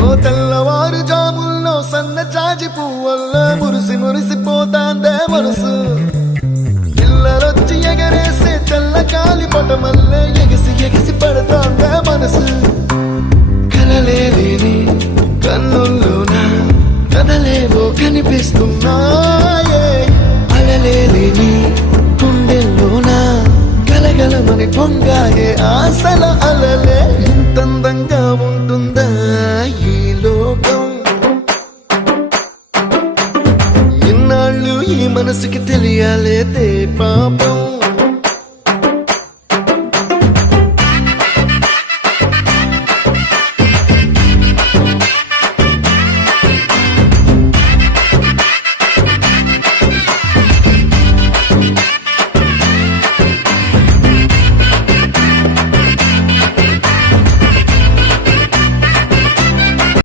ఓ తెల్లవారు జాముల్లో సన్న జాజి పువ్వల్లో మురిసిపోతాందే మనసు పిల్లలొచ్చి ఎగరేసే తెల్ల కాలి పటమల్లే ఎగిసి పడతాందే మనసు కలలేని కన్నుల్లోన కదలేవో కనిపిస్తున్నాయే అలలేని గుండెల్లోన గలగలమని పొంగాయే ఆశల అలలే ఇంతందంగా ఉంటుందా ఈ లోకం ఇన్నాళ్ళు ఈ మనసుకి తెలియాలేదే పాపం